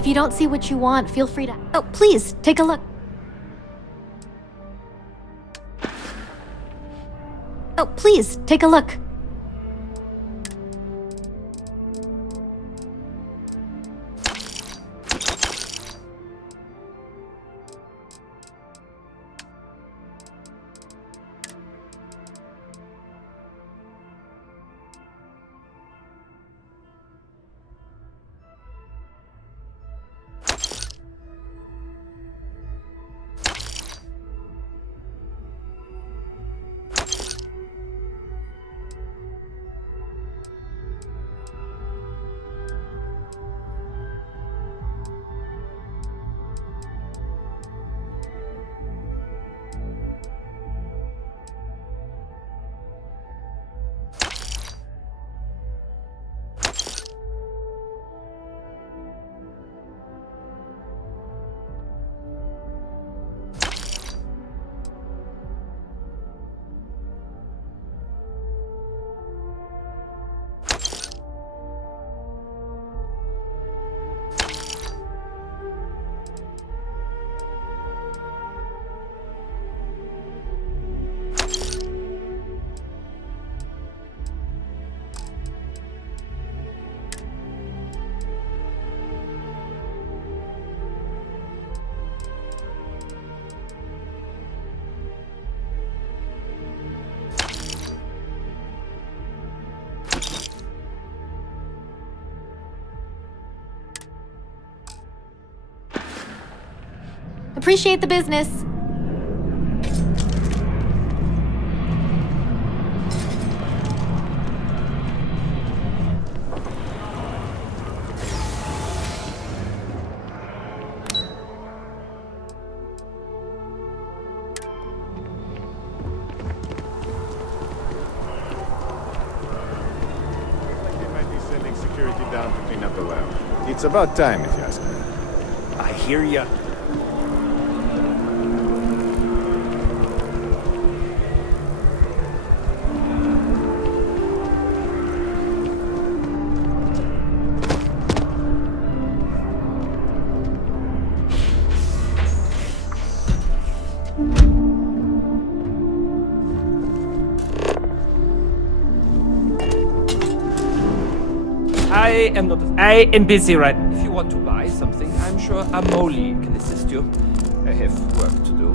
If you don't see what you want, feel free to... Oh, please, take a look. Oh, please, take a look. Appreciate the business. Security down to clean up the lab. It's about time, if you ask me. I hear ya. I am busy right now. If you want to buy something, I'm sure Amoli can assist you. I have work to do.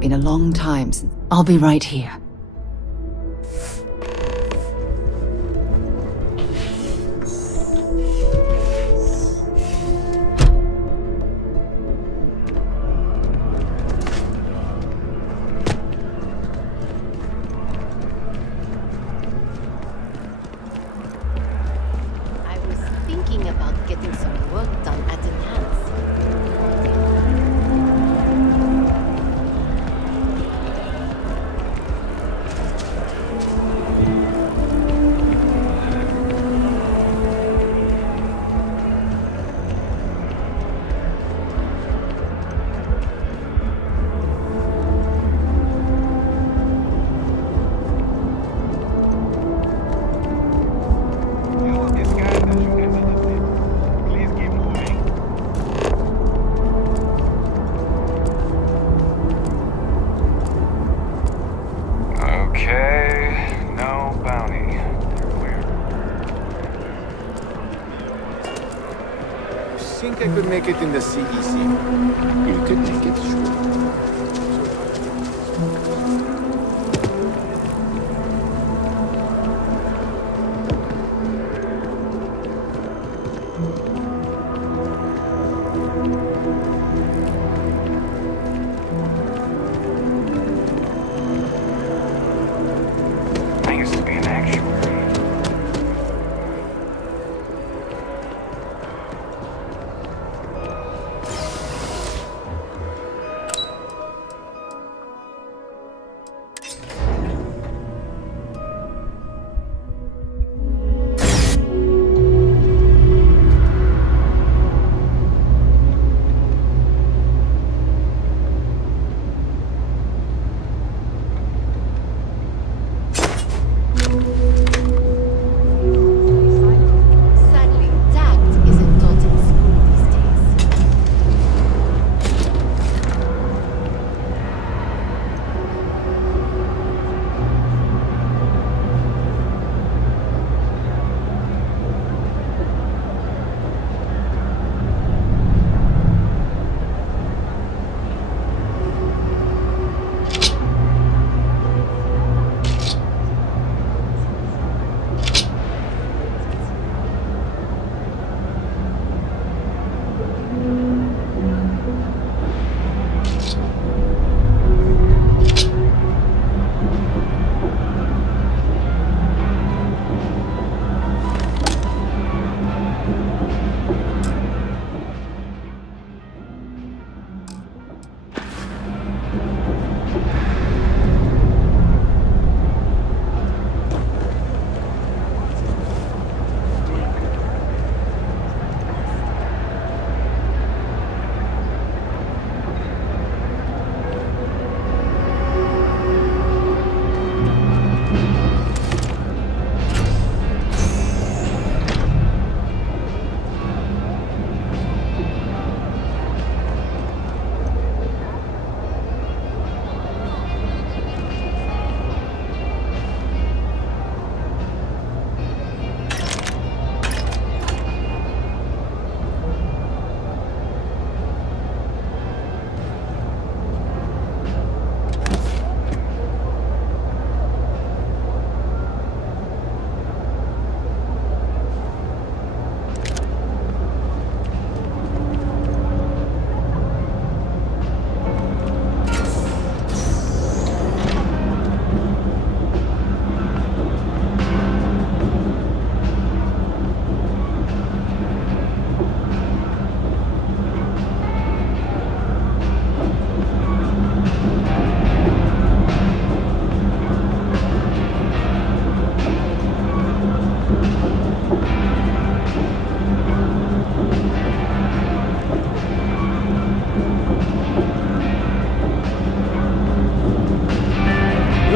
Been a long time since... I'll be right here. Think I could make it in the CEC? You could make it, sure. I used to be an actuary.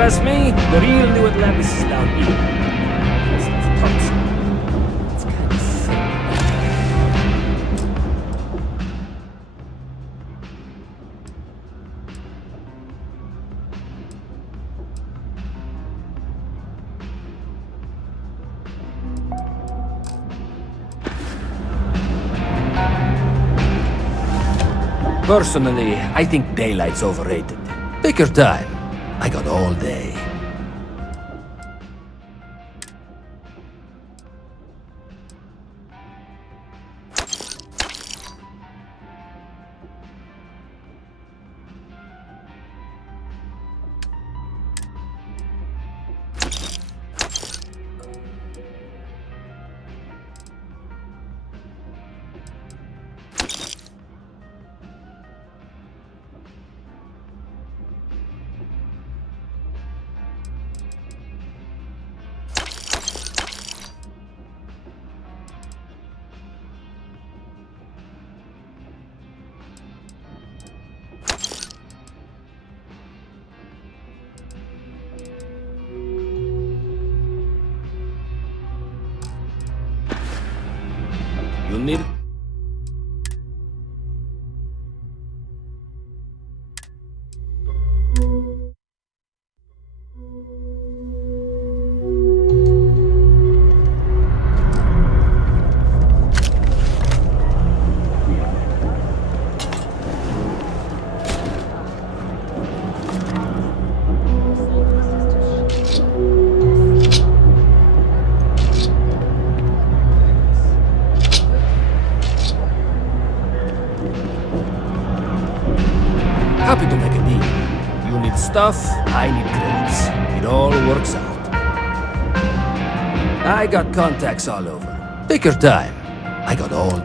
ask me, the real New Atlantis is down here. That's toxic. It's kind of sick. Personally, I think daylight's overrated. Take your time. I got all day. You need... Happy to make a deal. You need stuff, I need credits. It all works out. I got contacts all over. Take your time. I got all...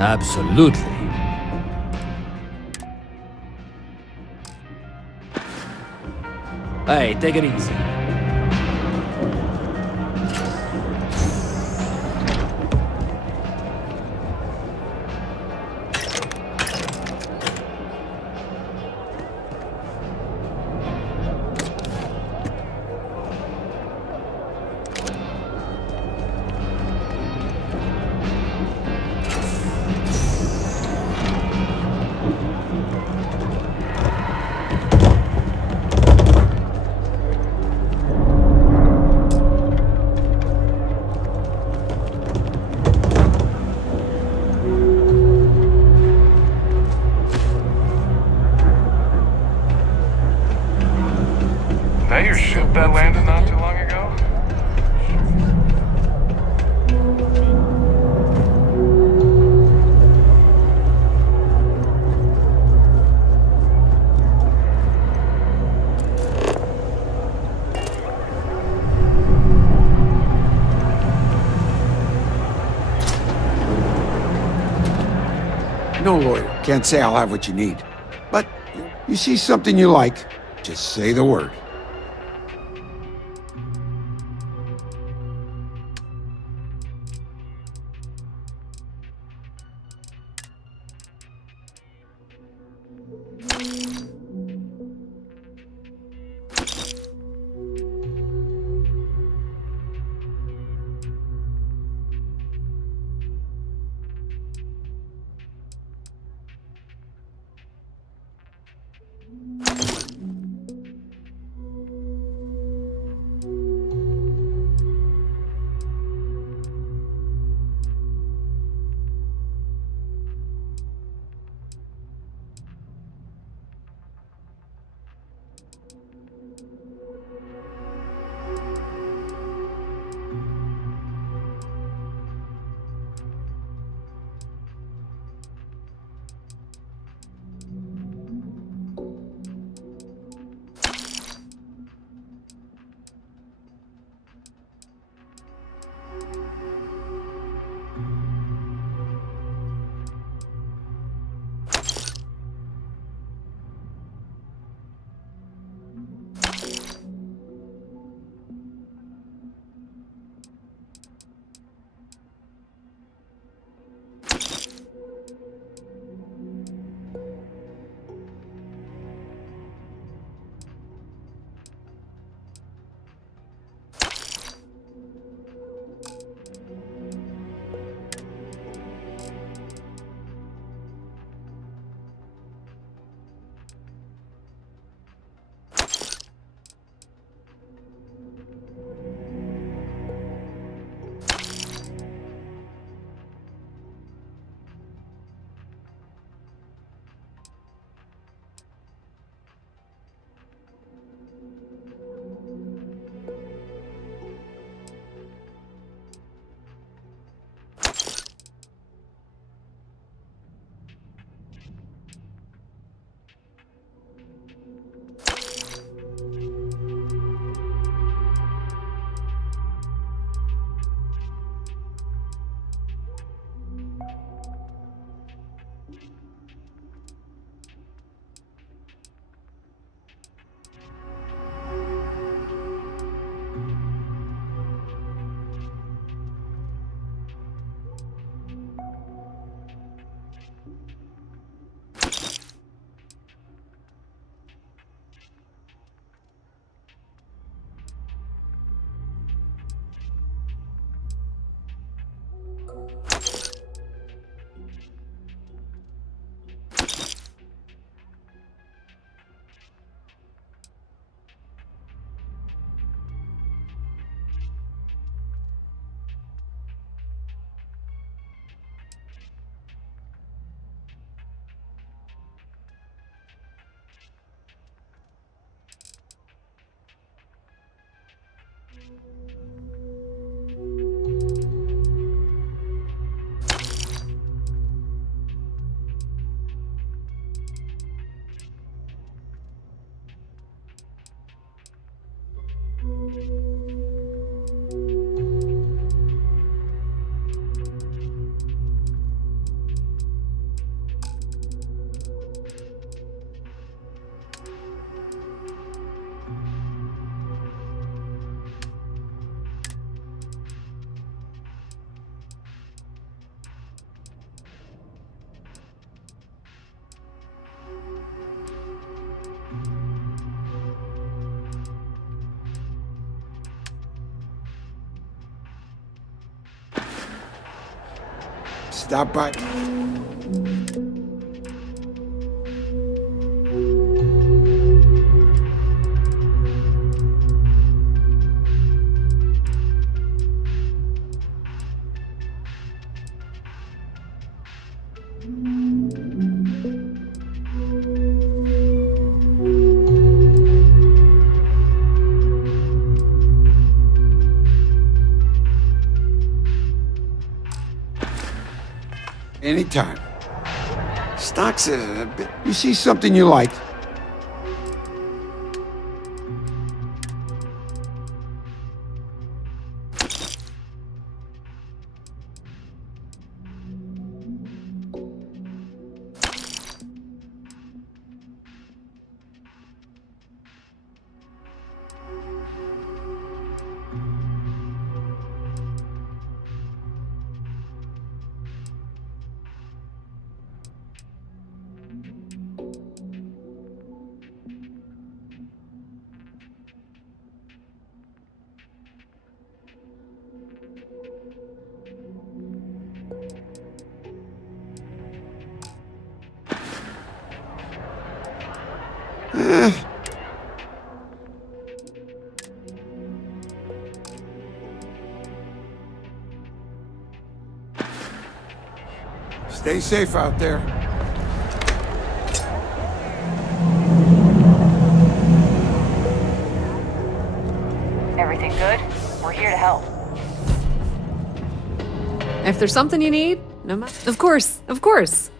Absolutely. Hey, take it easy. No lawyer can't say I'll have what you need. But you see something you like, just say the word. Stop by. Anytime. Stocks a bit. You see something you like, Stay safe out there. Everything good? We're here to help. If there's something you need, no matter. Of course, of course.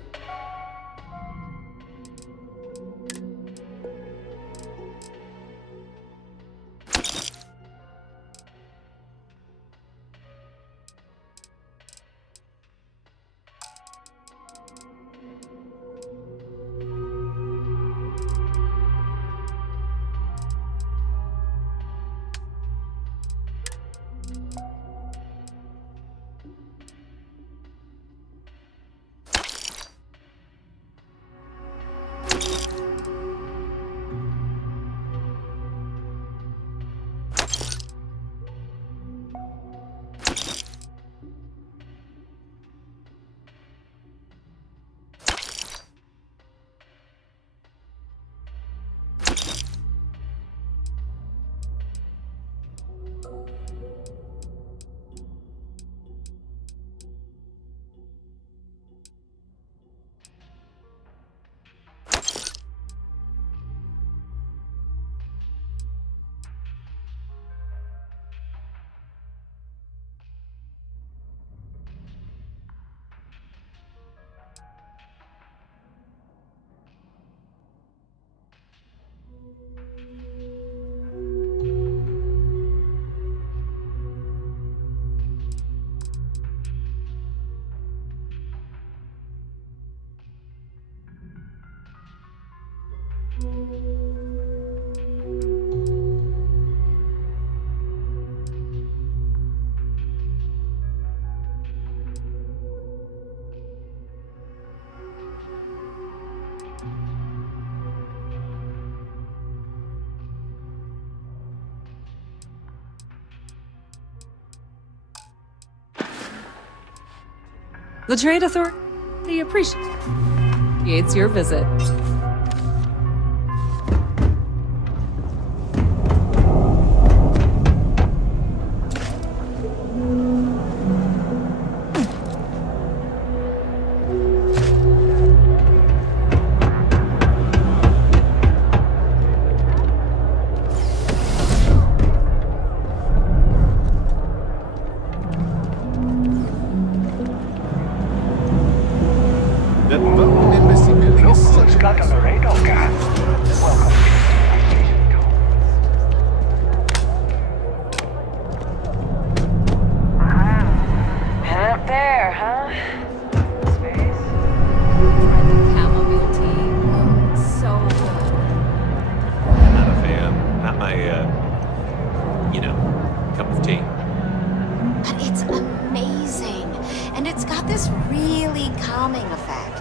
The Trade Authority appreciates your visit. That Bone Embassy building is such a nice And up there, huh? Space. Chamomile tea. Oh, it's so good. Not a fan. Not my, cup of tea. But it's amazing. And it's got this really calming effect.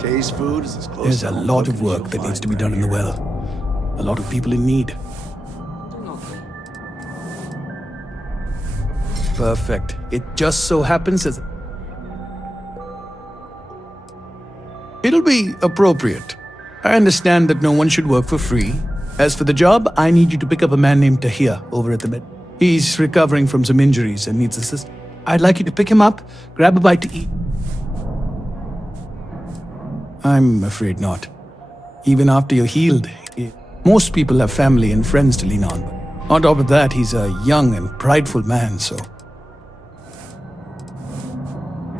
Kay's food is as close There's to a home lot cooking of work you'll that needs find to be done in the right well. A lot of people in need. Perfect. It just so happens as... It'll be appropriate. I understand that no one should work for free. As for the job, I need you to pick up a man named Tahir over at the med. He's recovering from some injuries and needs assistance. I'd like you to pick him up, grab a bite to eat. I'm afraid not. Even after you're healed, most people have family and friends to lean on. On top of that, he's a young and prideful man, so...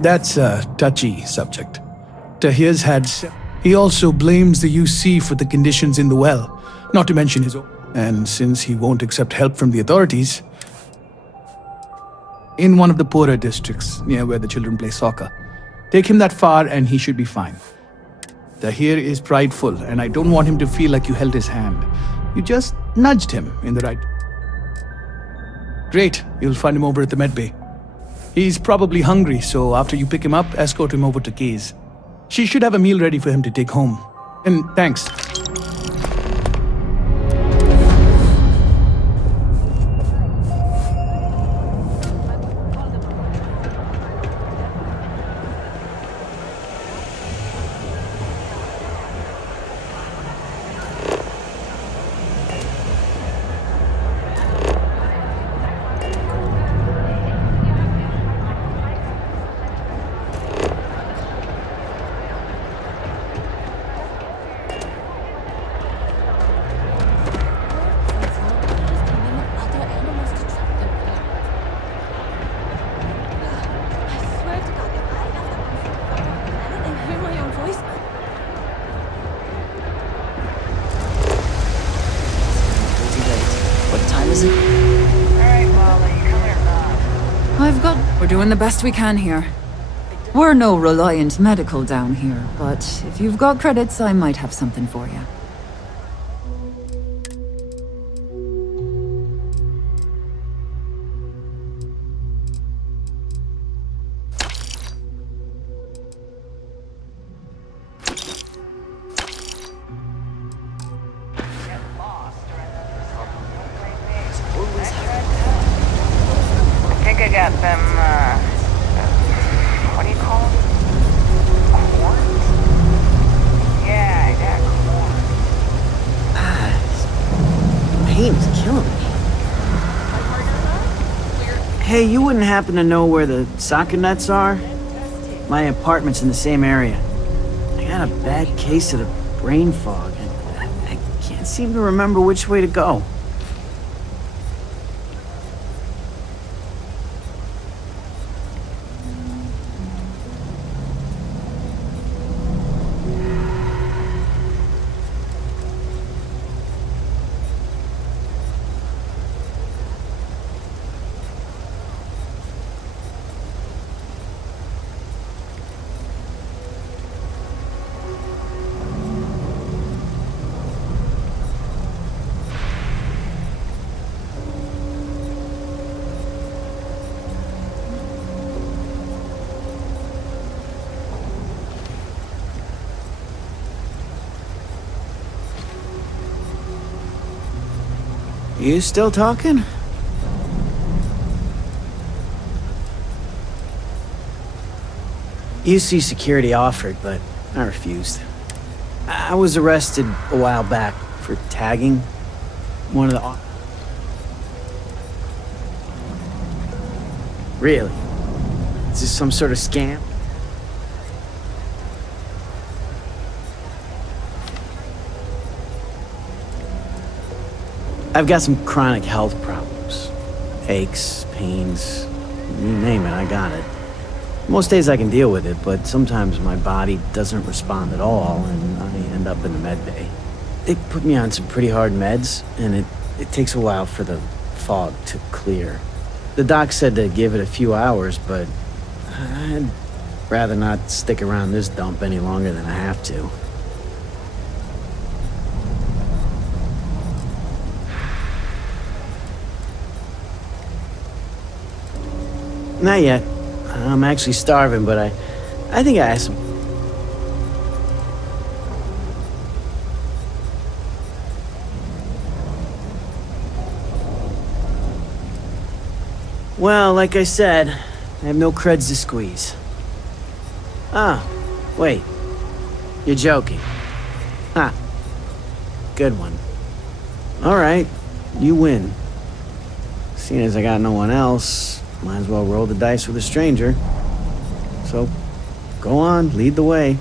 That's a touchy subject. Tahir's had... He also blames the UC for the conditions in the well, not to mention his own. And since he won't accept help from the authorities... In one of the poorer districts, near where the children play soccer. Take him that far and he should be fine. Tahir is prideful, and I don't want him to feel like you held his hand. You just nudged him in the right... Great, you'll find him over at the med bay. He's probably hungry, so after you pick him up, escort him over to Kay's. She should have a meal ready for him to take home. And thanks. is it? Alright, Molly, come here now. I've got. We're doing the best we can here. We're no Reliant Medical down here, but if you've got credits, I might have something for you. I think I got them, what do you call them? Corns? Yeah, I got corn. Pain is killing me. Hey, you wouldn't happen to know where the soccer nets are? My apartment's in the same area. I got a bad case of the brain fog, and I can't seem to remember which way to go. You still talking? UC security offered, but I refused. I was arrested a while back for tagging one of the... Really? Is this some sort of scam? I've got some chronic health problems. Aches, pains, you name it, I got it. Most days I can deal with it, but sometimes my body doesn't respond at all, and I end up in the med bay. They put me on some pretty hard meds, and it takes a while for the fog to clear. The doc said to give it a few hours, but I'd rather not stick around this dump any longer than I have to. Not yet. I'm actually starving, but I think I have some. Well, like I said, I have no creds to squeeze. Ah, wait. You're joking. Ha. Good one. All right, you win. Seeing as I got no one else, might as well roll the dice with a stranger. So, go on, lead the way.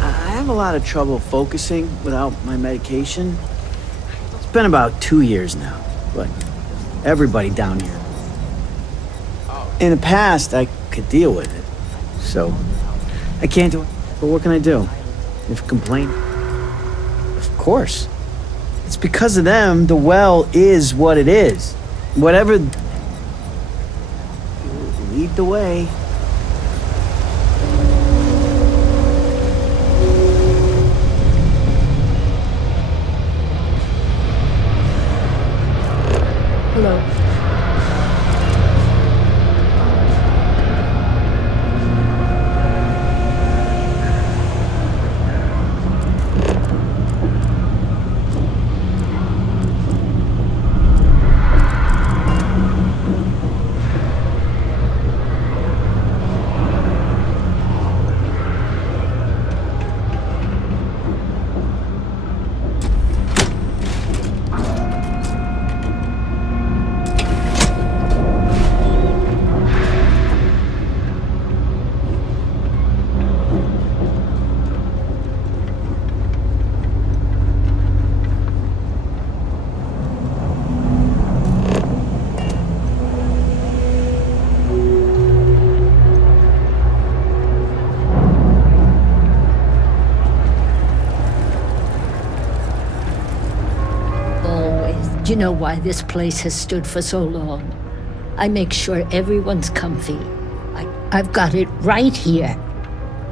I have a lot of trouble focusing without my medication. It's been about 2 years now, but everybody down here. In the past, I could deal with it. So, I can't do it. But what can I do? If complain? Of course. It's because of them, the well is what it is. Whatever... Lead the way. Hello. You know why this place has stood for so long? I make sure everyone's comfy. I've got it right here.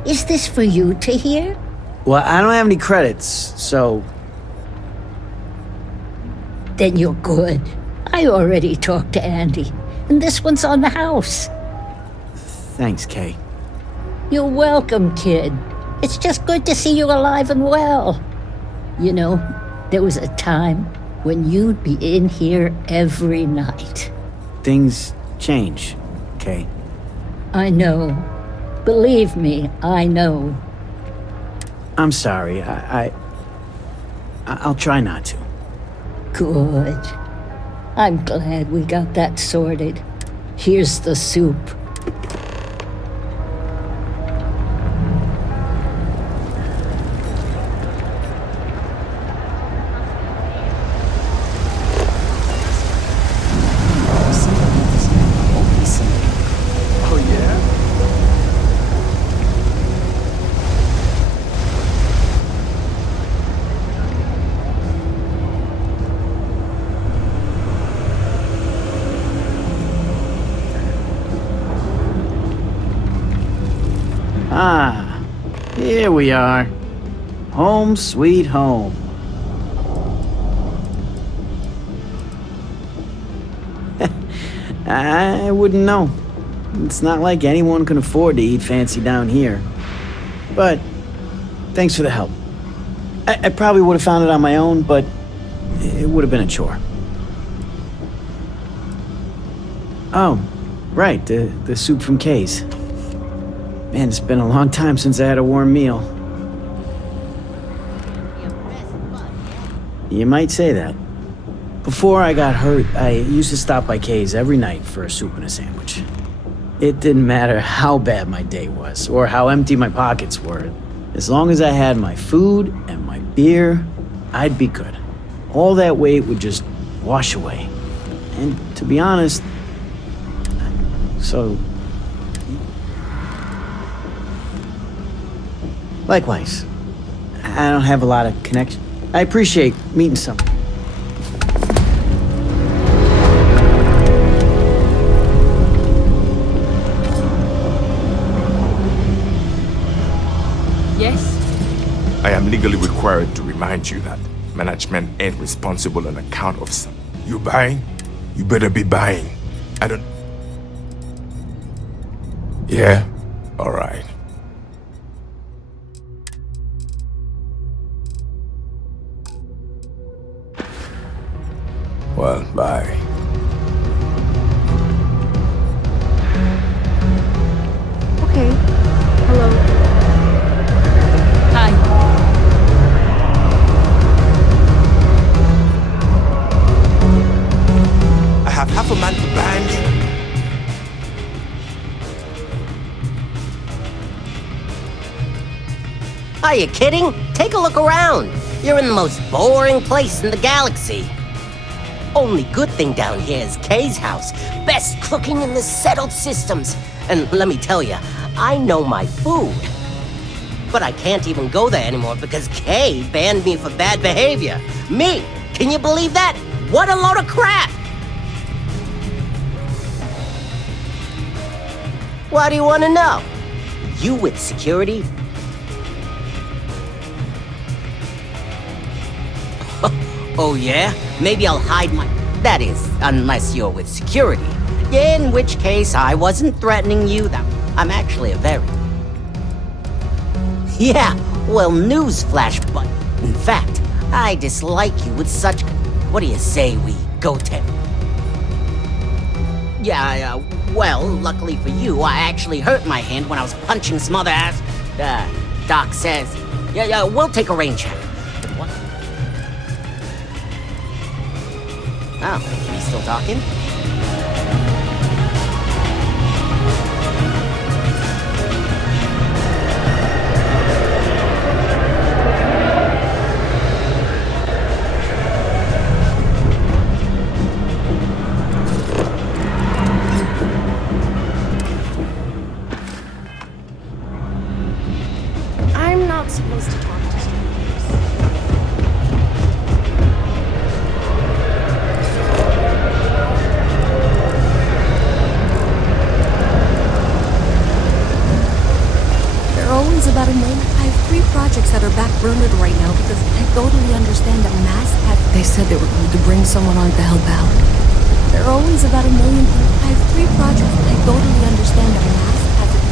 Is this for you to hear? Well, I don't have any credits, so... Then you're good. I already talked to Andy, and this one's on the house. Thanks, Kay. You're welcome, kid. It's just good to see you alive and well. You know, there was a time when you'd be in here every night. Things change, Kay. I know. Believe me, I know. I'm sorry. I'll try not to. Good. I'm glad we got that sorted. Here's the soup. Ah, here we are. Home sweet home. I wouldn't know. It's not like anyone can afford to eat fancy down here. But thanks for the help. I probably would have found it on my own, but it would have been a chore. Oh, right, the soup from Kay's. Man, it's been a long time since I had a warm meal. You might say that. Before I got hurt, I used to stop by Kay's every night for a soup and a sandwich. It didn't matter how bad my day was, or how empty my pockets were. As long as I had my food and my beer, I'd be good. All that weight would just wash away. And to be honest, so... Likewise. I don't have a lot of connection. I appreciate meeting someone. Yes? I am legally required to remind you that management ain't responsible on account of some. You buying? You better be buying. I don't... Yeah? All right. Well, bye. Okay. Hello. Hi. I have half a man to bind you. Are you kidding? Take a look around. You're in the most boring place in the galaxy. Only good thing down here is Kay's house. Best cooking in the settled systems. And let me tell you, I know my food. But I can't even go there anymore because Kay banned me for bad behavior. Me! Can you believe that? What a load of crap! Why do you want to know? You with security? Oh yeah? Maybe I'll hide my... That is, unless you're with security. In which case, I wasn't threatening you. I'm actually a very... Yeah, well, newsflash, but... In fact, I dislike you with such... What do you say we go to... Yeah, well, luckily for you, I actually hurt my hand when I was punching some other ass... Doc says... Yeah, we'll take a rain check. What? Oh, we still talking? I'm not supposed to talk to strangers. burned right now because I totally understand that mass had... They said they were going to bring someone on to help out. There are always about 1 million... I have 3 projects. I totally understand that mass has a...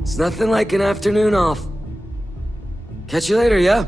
It's nothing like an afternoon off. Catch you later, yeah?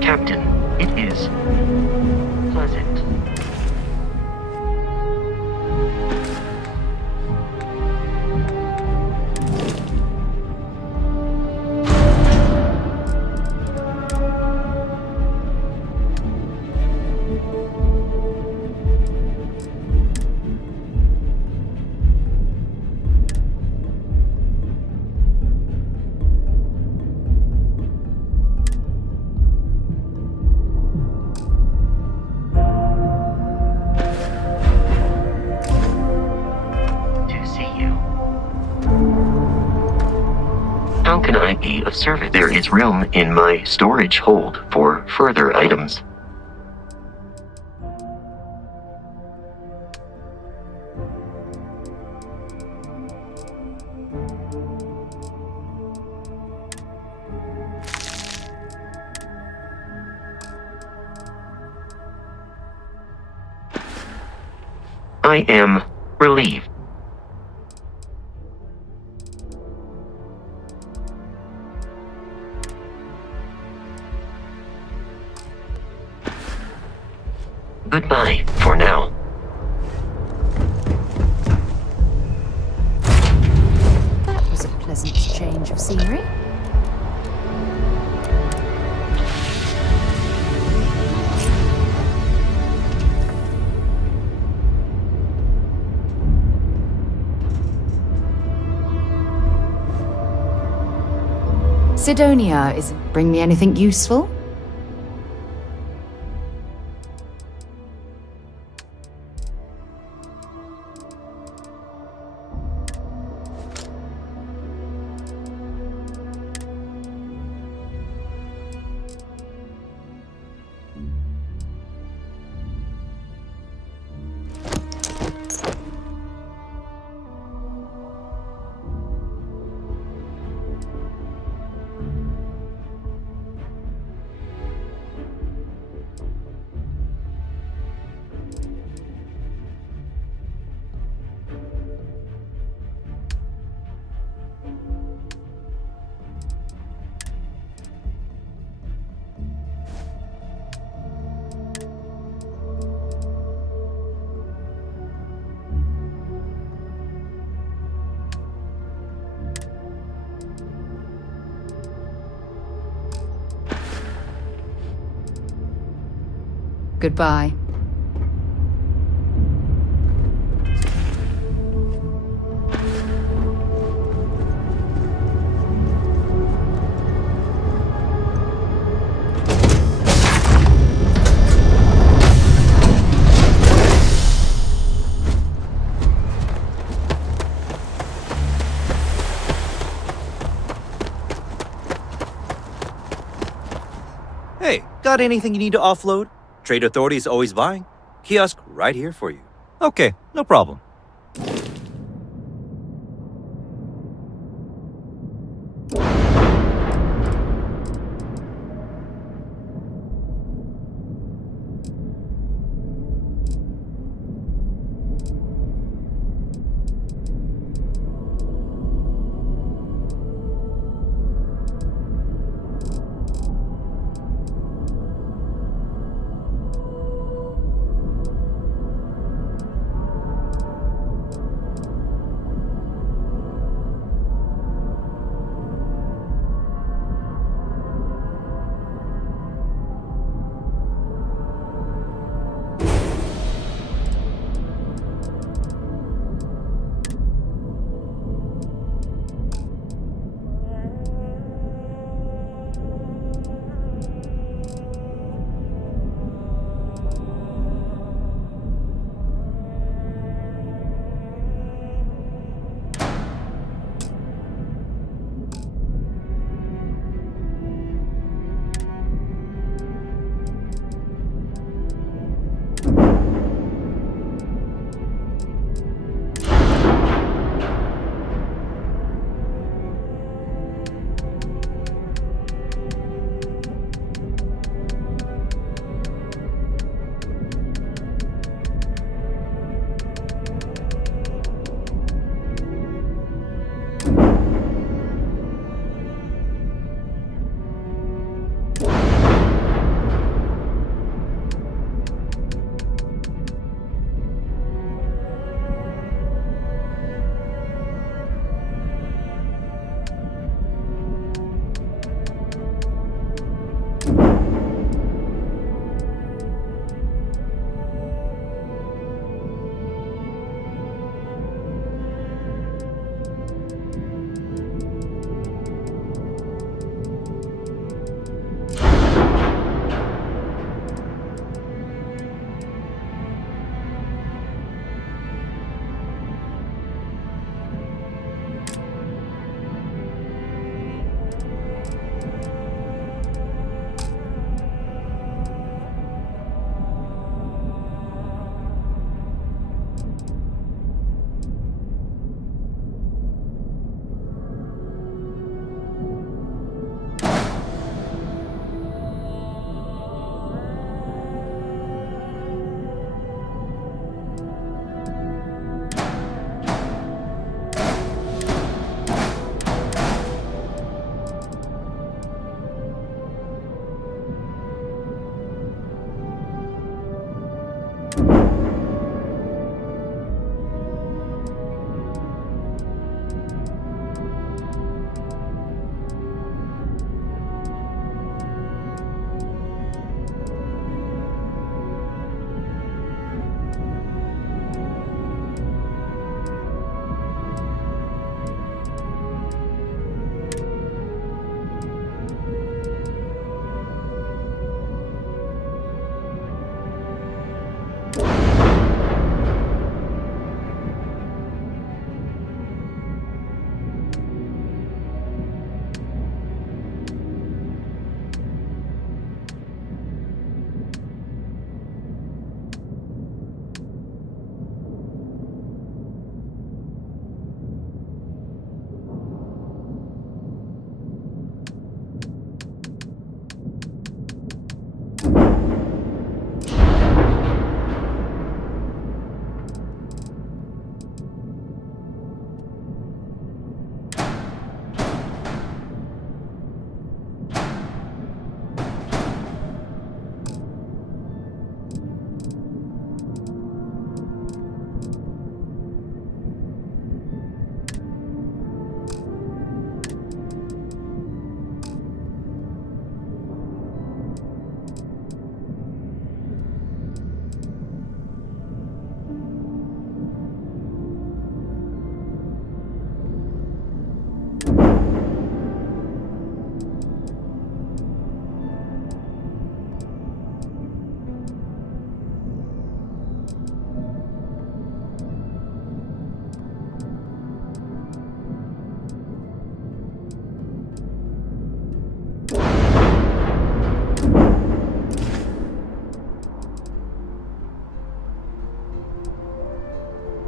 Captain, it is pleasant. How can I be of service? There is room in my storage hold for further items. I am relieved. Goodbye for now. That was a pleasant change of scenery. Sidonia isn't bring me anything useful? Goodbye. Hey, got anything you need to offload? Trade Authority is always buying. Kiosk right here for you. Okay, no problem.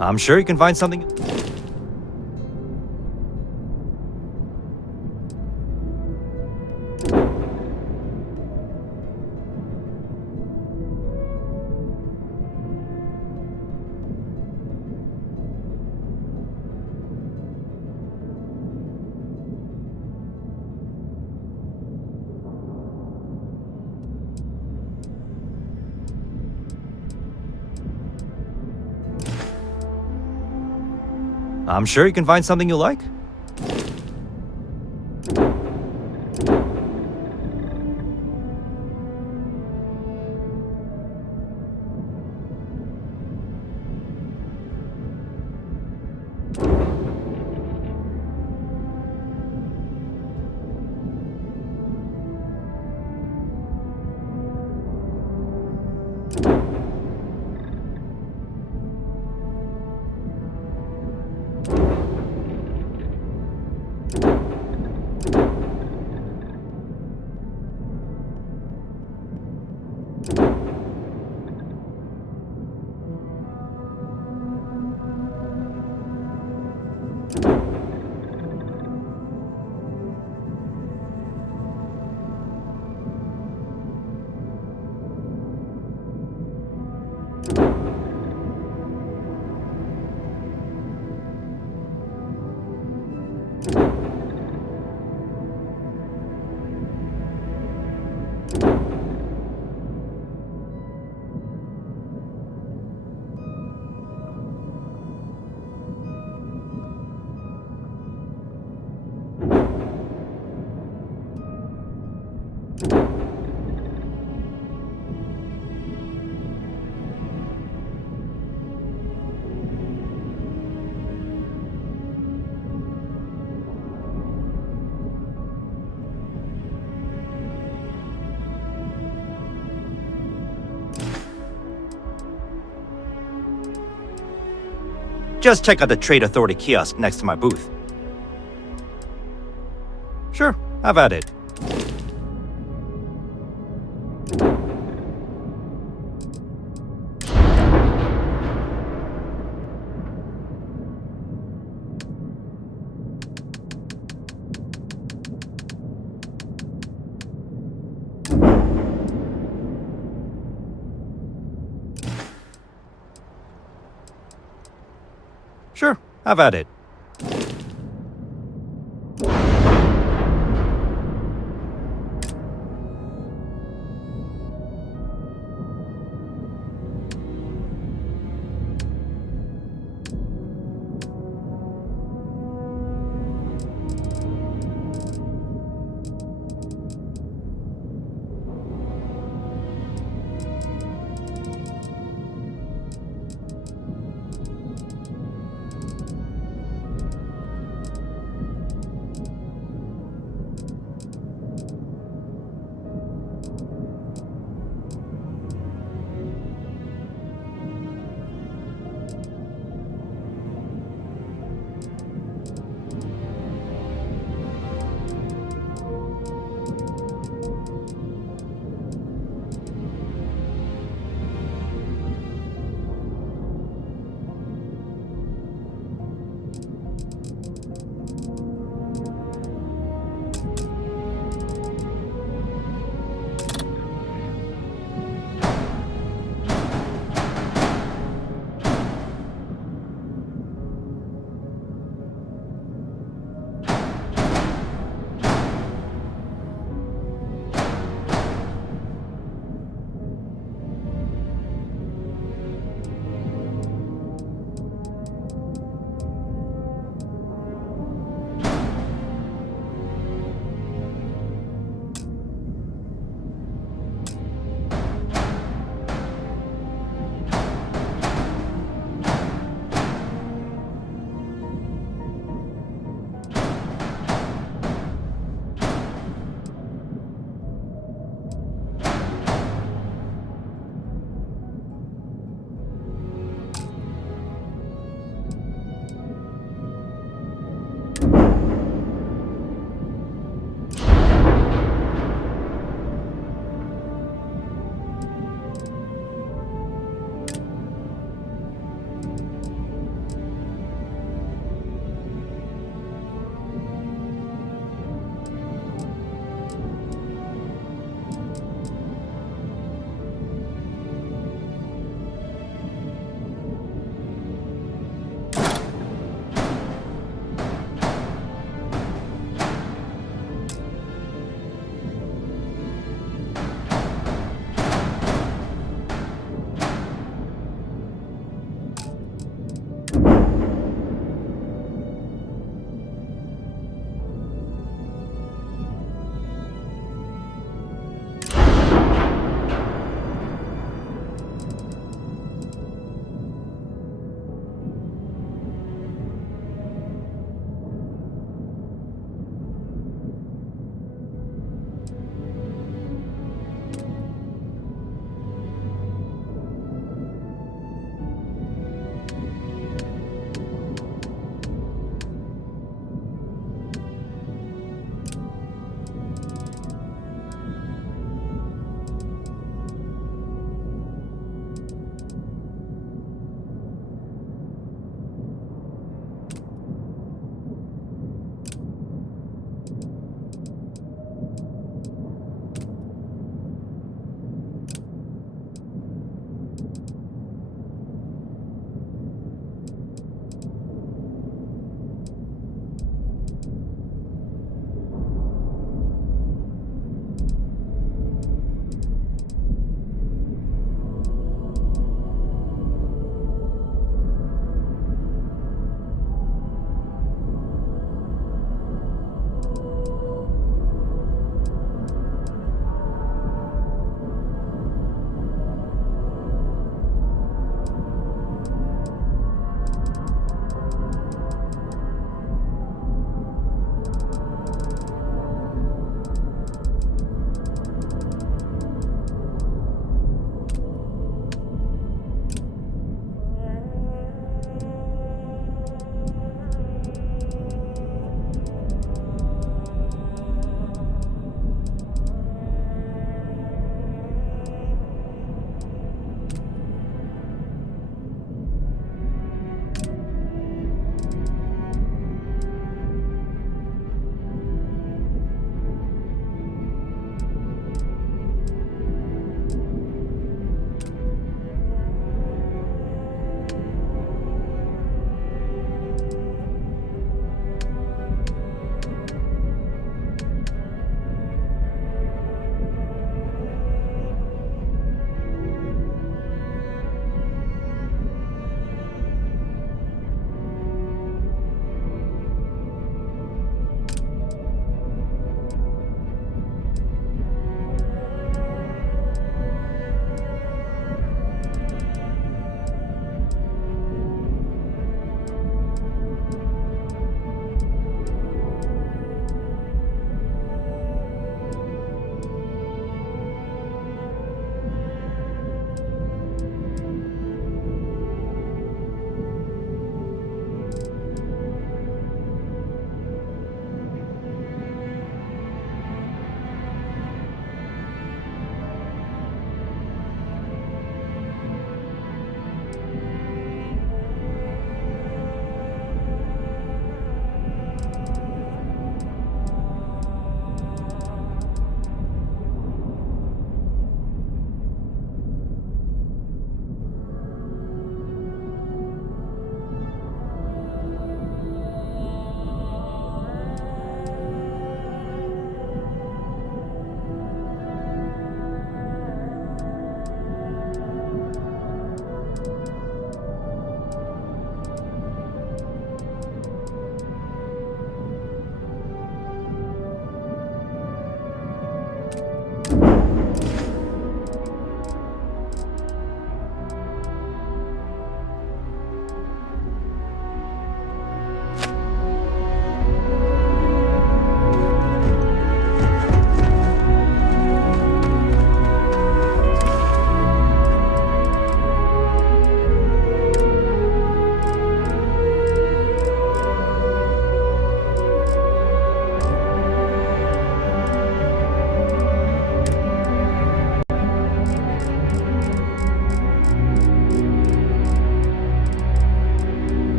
I'm sure you can find something. I'm sure you can find something you like. Just check out the Trade Authority kiosk next to my booth. Sure, have at it. Sure, have at it.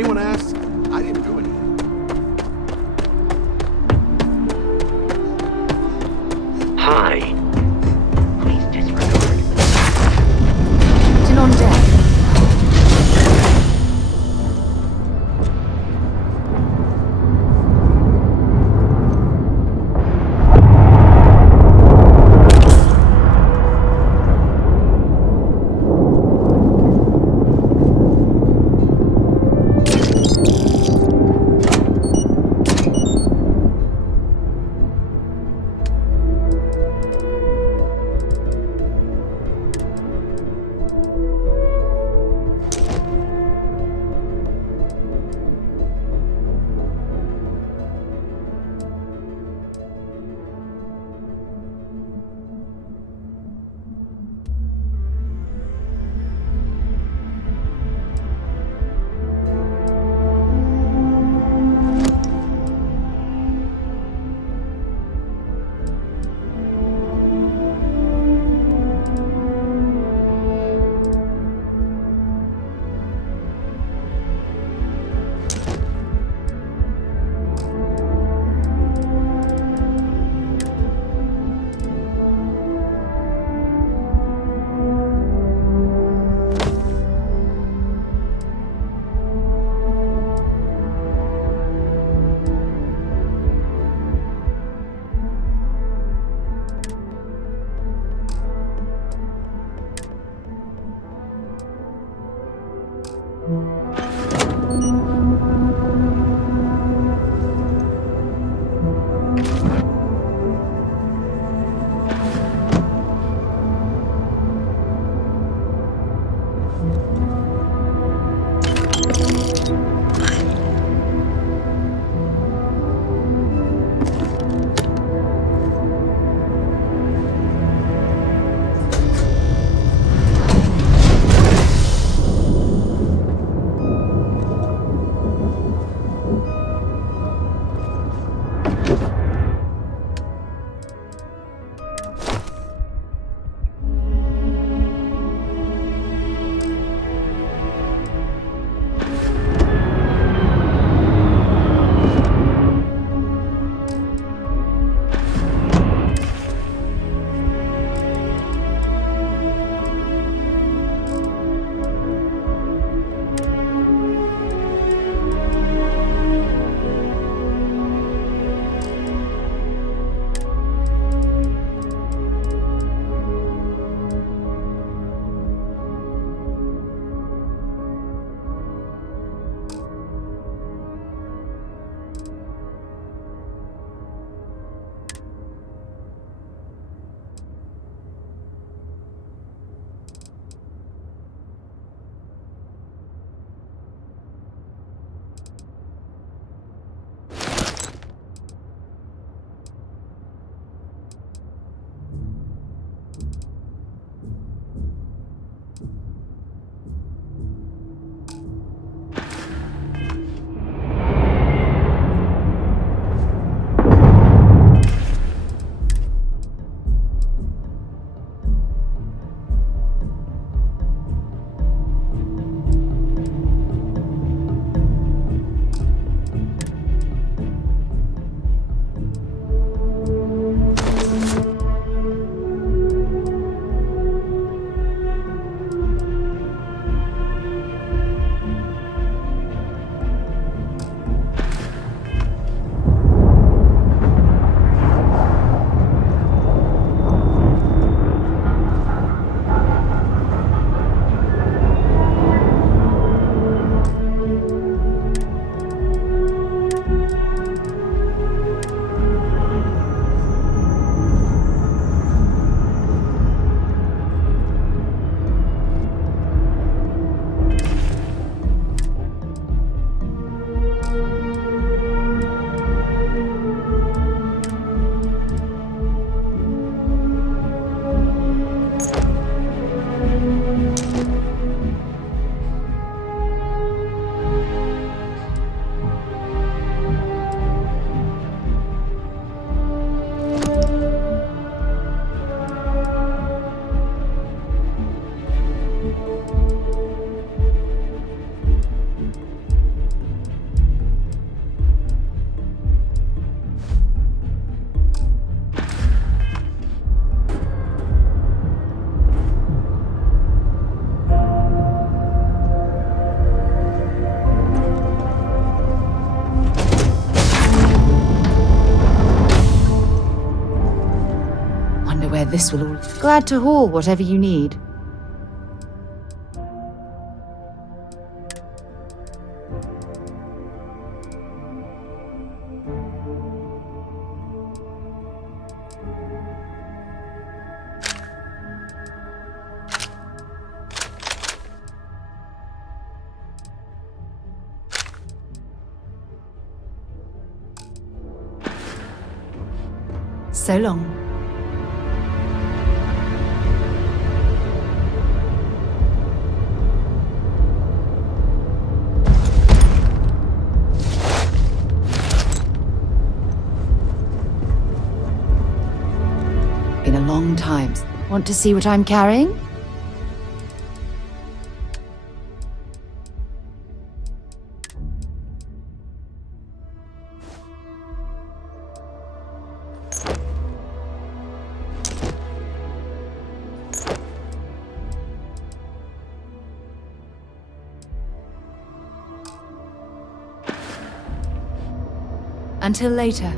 anyone asks, I didn't do anything. Hi. Please disregard. Captain on deck. this will all... Glad to haul whatever you need. So long. Been a long time. Want to see what I'm carrying? Until later.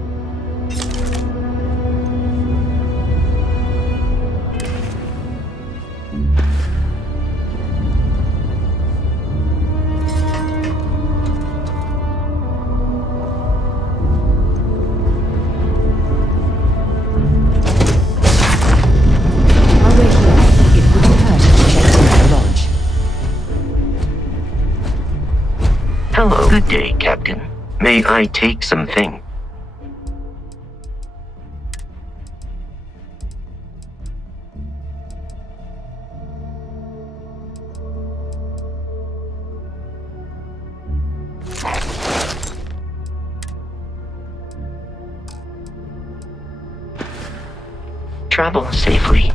While we're here, it wouldn't hurt to check into the lodge. Hello. Good day, Captain. May I take something? Travel safely.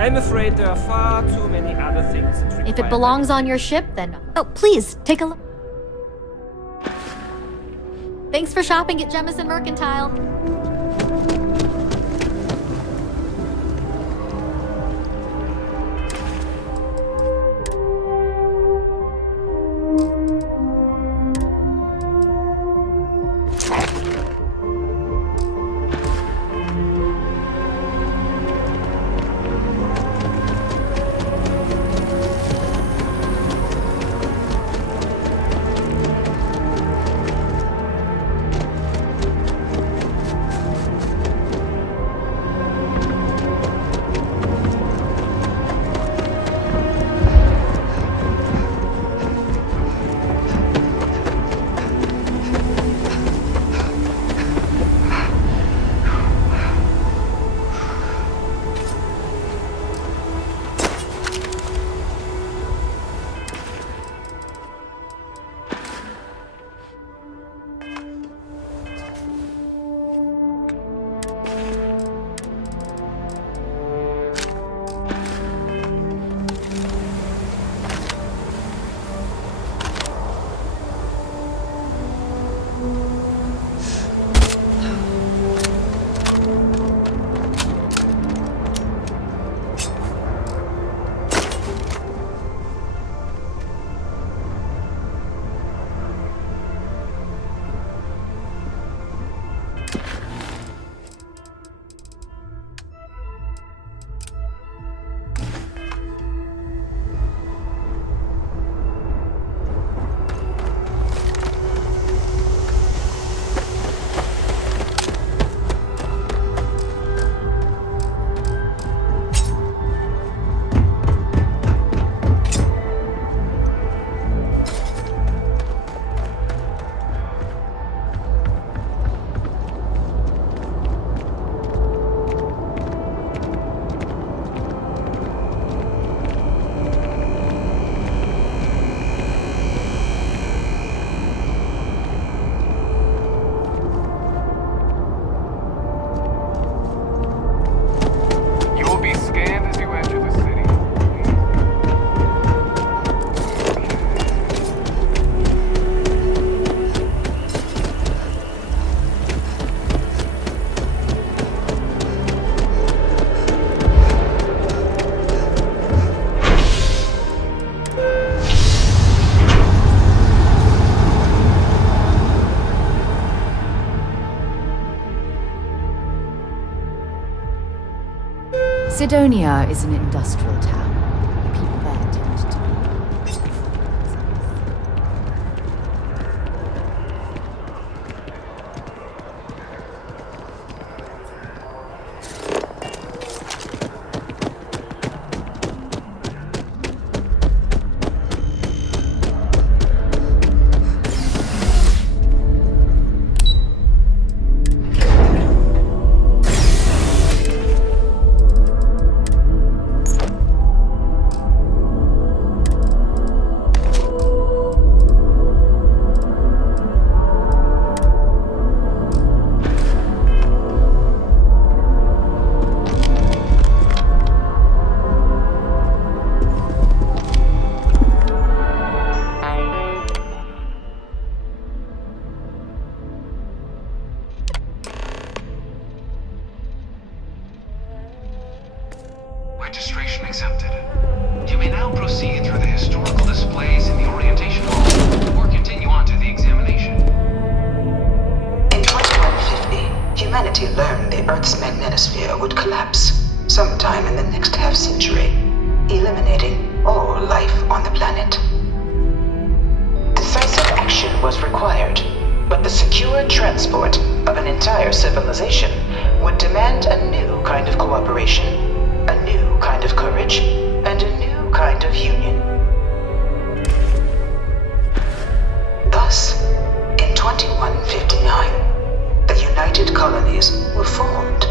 I'm afraid there are far too many other things that If it belongs on your ship, then... Oh, please, take a look. Thanks for shopping at Jemison Mercantile. Sidonia is an industrial town. The people there tend to be. Registration accepted. You may now proceed through the historical displays in the orientation hall, or continue on to the examination. In 2150, humanity learned the Earth's magnetosphere would collapse sometime in the next half-century, eliminating all life on the planet. Decisive action was required, but the secure transport of an entire civilization would demand a new kind of cooperation, a new kind of courage, and a new kind of union. Thus, in 2159, the United Colonies were formed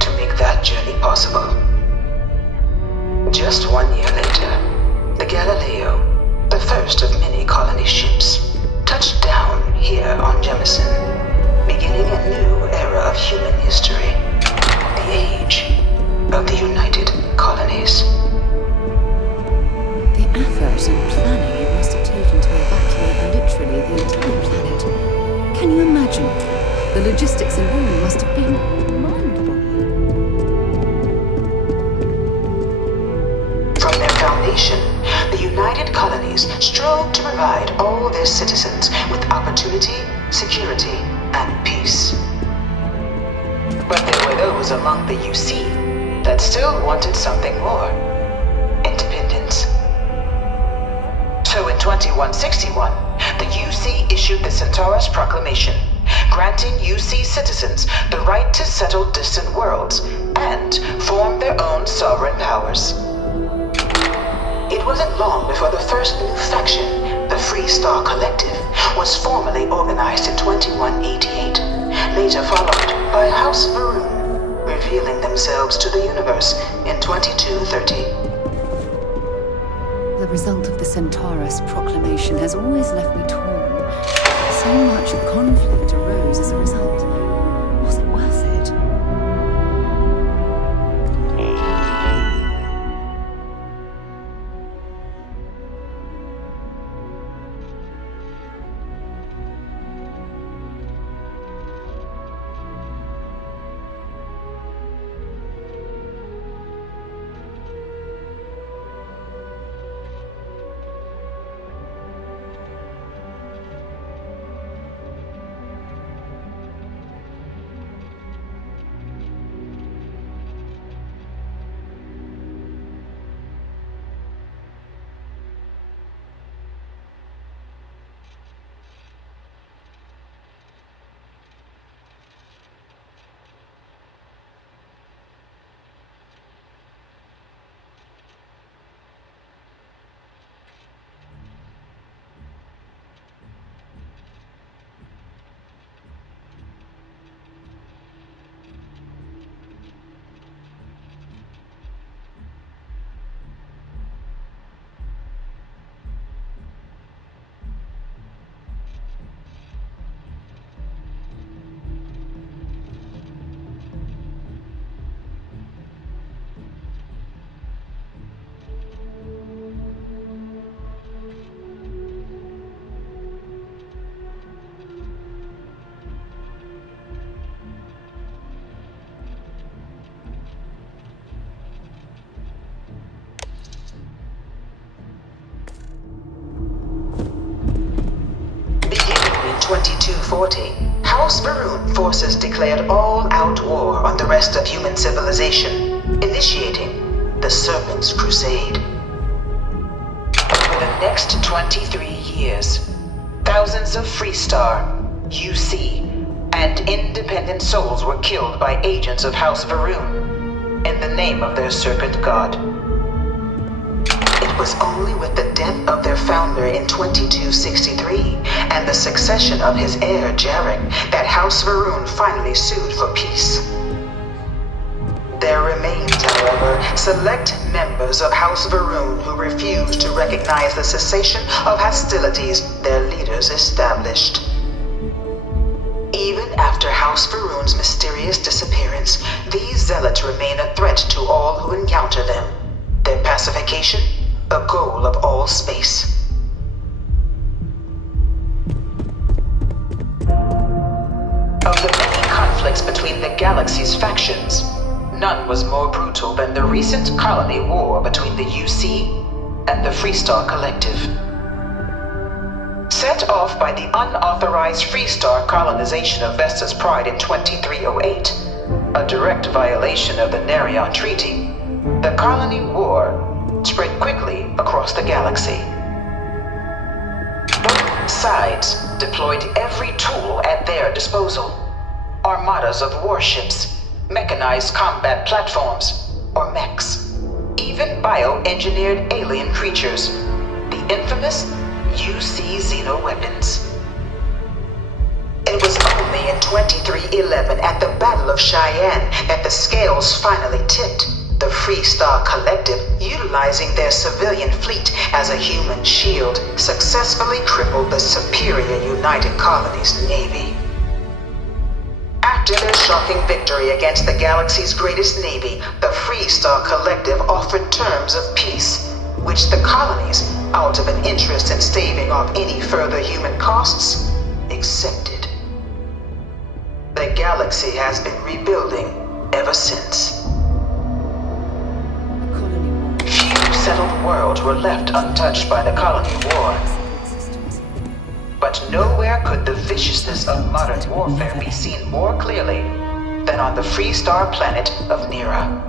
to make that journey possible. Just 1 year later, the Galileo, the first of many colony ships, touched down here on Jemison, beginning a new era of human history, the age of the United Colonies. The effort and planning it must have taken to evacuate literally the entire planet. Can you imagine? The logistics alone must have been mind-boggling. From their foundation, the United Colonies strove to provide all their citizens with opportunity, security, and peace. But there were those among the UC that still wanted something more. Independence. So in 2161, the UC issued the Centaurus Proclamation, granting UC citizens the right to settle distant worlds and form their own sovereign powers. It wasn't long before the first new faction, the Free Star Collective, was formally organized in 2188, later followed by House Varun, revealing themselves to the universe in 2230. The result of the Centaurus proclamation has always left me torn. So much conflict arose as a result. Was it worth it? In 2240, House Varun forces declared all-out war on the rest of human civilization. initiating the Serpent's Crusade. Over the next 23 years, thousands of Freestar, UC, and independent souls were killed by agents of House Varun in the name of their serpent god. It was only with the death of their founder in 2263 and the succession of his heir Jarek that House Varun finally sued for peace. There remained, however, select members of House Varun who refused to recognize the cessation of hostilities their leaders established. Even after House Varun's mysterious disappearance, these zealots remain a threat to all who encounter them. Their pacification, a goal of all space. Of the many conflicts between the galaxy's factions, none was more brutal than the recent colony war between the UC and the Freestar Collective. Set off by the unauthorized Freestar colonization of Vesta's Pride in 2308, a direct violation of the Nerion Treaty, the colony war spread quickly across the galaxy. Both sides deployed every tool at their disposal. Armadas of warships, mechanized combat platforms, or mechs, even bioengineered alien creatures, the infamous UC xeno-weapons. It was only in 2311 at the Battle of Cheyenne that the scales finally tipped. The Freestar Collective, utilizing their civilian fleet as a human shield, successfully crippled the superior United Colonies Navy. After their shocking victory against the galaxy's greatest navy, the Freestar Collective offered terms of peace, which the colonies, out of an interest in staving off any further human costs, accepted. The galaxy has been rebuilding ever since. Few settled worlds were left untouched by the colony war. But nowhere could the viciousness of modern warfare be seen more clearly than on the Freestar planet of Nira.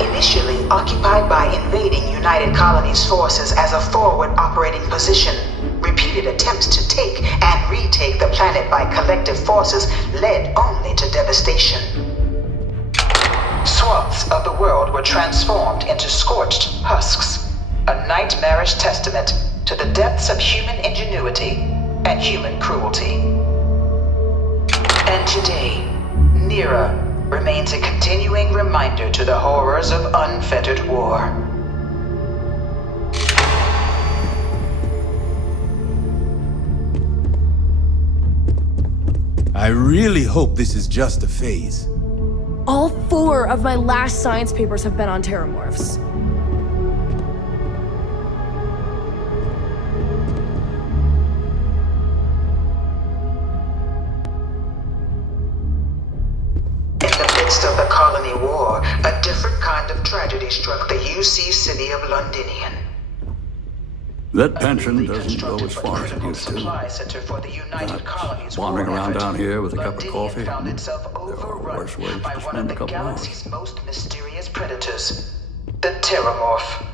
Initially occupied by invading United Colonies forces as a forward operating position, repeated attempts to take and retake the planet by collective forces led only to devastation. Swaths of the world were transformed into scorched husks, a nightmarish testament to the depths of human ingenuity and human cruelty. And today, Nira remains a continuing reminder to the horrors of unfettered war. I really hope this is just a phase. All 4 of my last science papers have been on terramorphs. In the midst of the colony war, a different kind of tragedy struck the UC city of Londinian. That pension doesn't go as far as it used to. Wandering around down here with a cup of coffee, there are worse ways to spend a couple hours. Most mysterious predators, the Terramorph.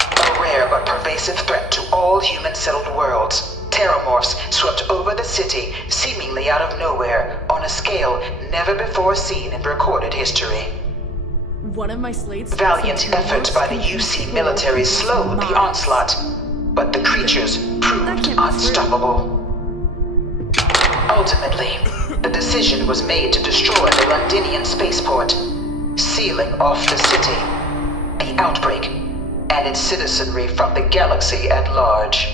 A rare but pervasive threat to all human-settled worlds, Terramorphs swept over the city, seemingly out of nowhere, on a scale never before seen in recorded history. One of my slates. Valiant efforts by the UC military slowed the onslaught, but the creatures proved unstoppable. Ultimately, the decision was made to destroy the Londinian spaceport, sealing off the city, the outbreak, and its citizenry from the galaxy at large.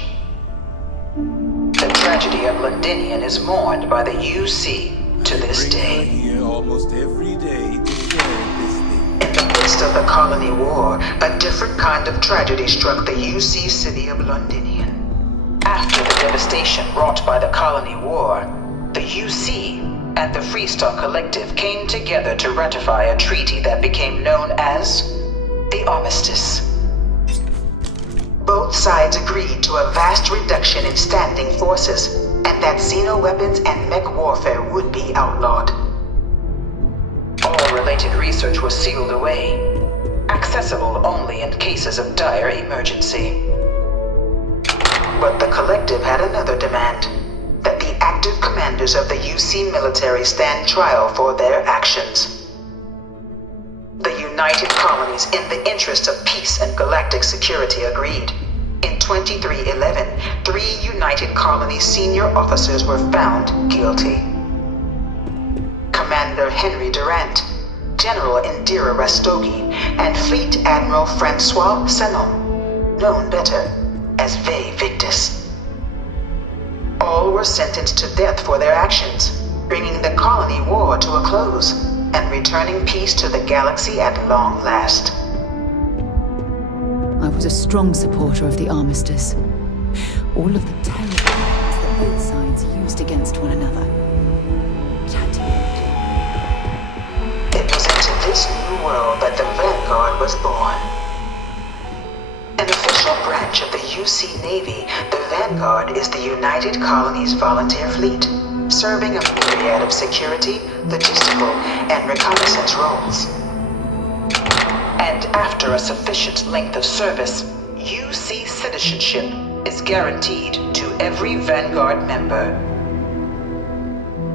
The tragedy of Londinian is mourned by the UC to this day. Here almost every day to share this thing. In the midst of the colony war, a different kind of tragedy struck the UC city of Londinian. After the devastation wrought by the colony war, the UC and the Freestar Collective came together to ratify a treaty that became known as the Armistice. Both sides agreed to a vast reduction in standing forces, and that xeno-weapons and mech warfare would be outlawed. All Simulated research was sealed away, accessible only in cases of dire emergency. But the Collective had another demand, that the active commanders of the UC military stand trial for their actions. The United Colonies, in the interest of peace and galactic security, agreed. In 2311, 3 United Colonies senior officers were found guilty. Commander Henry Durant, General Indira Rastogi, and Fleet Admiral Francois Sanon, known better as Ve Victus. All were sentenced to death for their actions, bringing the colony war to a close and returning peace to the galaxy at long last. I was a strong supporter of the armistice. All of the terrible weapons that both sides used against one another. It had to be. It was into this new world that the Vanguard was born. An official branch of the UC Navy, the Vanguard is the United Colonies Volunteer Fleet, serving a myriad of security, logistical, and reconnaissance roles. And after a sufficient length of service, UC citizenship is guaranteed to every Vanguard member.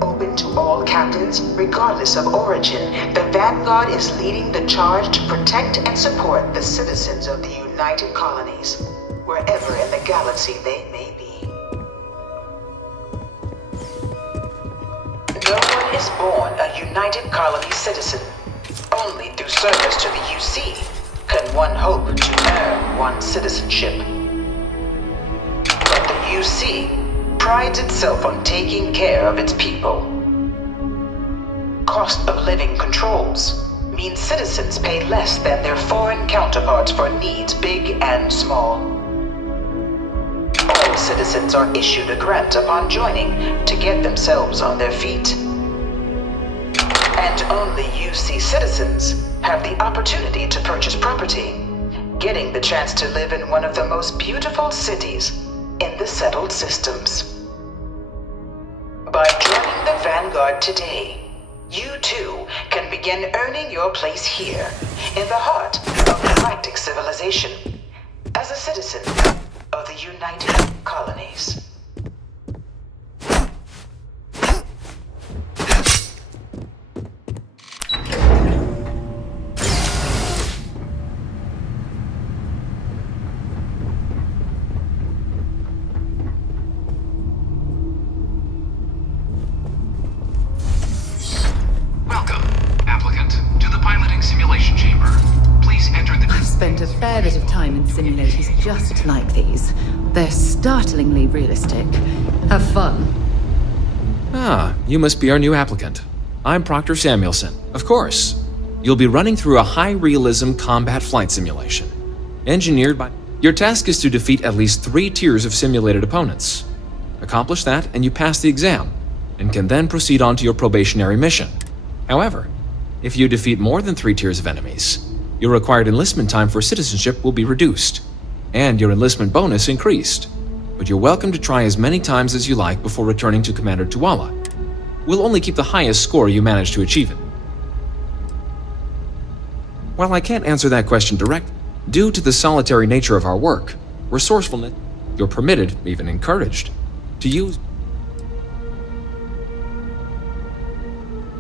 Open to all captains, regardless of origin, the Vanguard is leading the charge to protect and support the citizens of the United Colonies, wherever in the galaxy they may be. No one is born a United Colonies citizen. Only through service to the UC can one hope to earn one's citizenship. But the UC prides itself on taking care of its people. Cost of living controls mean citizens pay less than their foreign counterparts for needs big and small. All citizens are issued a grant upon joining to get themselves on their feet. And only UC citizens have the opportunity to purchase property, getting the chance to live in one of the most beautiful cities in the settled systems. By joining the Vanguard today, you too can begin earning your place here, in the heart of galactic civilization, as a citizen of the United Colonies. Spent a fair bit of time in simulators just like these. They're startlingly realistic. Have fun. Ah, you must be our new applicant. I'm Proctor Samuelson. Of course. You'll be running through a high-realism combat flight simulation. Engineered by... Your task is to defeat at least 3 tiers of simulated opponents. Accomplish that and you pass the exam, and can then proceed on to your probationary mission. However, if you defeat more than 3 tiers of enemies, your required enlistment time for citizenship will be reduced, and your enlistment bonus increased. But you're welcome to try as many times as you like before returning to Commander Tuala. We'll only keep the highest score you manage to achieve it. While I can't answer that question directly, due to the solitary nature of our work, resourcefulness, you're permitted, even encouraged, to use.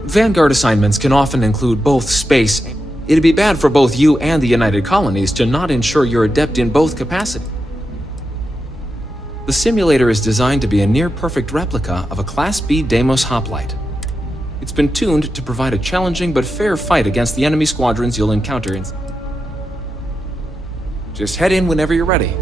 Vanguard assignments can often include both space and... It'd be bad for both you and the United Colonies to not ensure you're adept in both capacities. The simulator is designed to be a near-perfect replica of a Class B Deimos hoplite. It's been tuned to provide a challenging but fair fight against the enemy squadrons you'll encounter in... Just head in whenever you're ready.